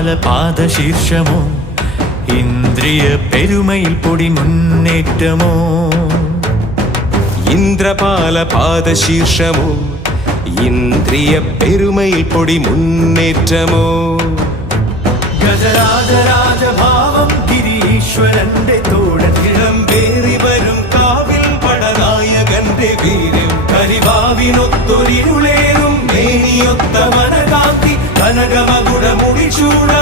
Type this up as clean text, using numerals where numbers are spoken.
ഇന്ദ്രപാല പാദശീർഷമോ ഇന്ദ്രിയ പെരുമയിൽ പൊടി മുന്നേറ്റമോ ഇന്ദ്രപാല പാദശീർഷമോ ഇന്ദ്രിയ പെരുമയിൽ പൊടി മുന്നേറ്റമോ ഗജരാജരാജഭാവം ഗിരീശ്വരന്റെ തോടത്തിടം പേറി വരും കാവിൽ പടനായകന്റെ വീര്യം കരിവാവിനൊത്തൊരിരുളേറും മേനിയൊത്ത മനകാന്തി കനകമകുട മുടിച്ചൂട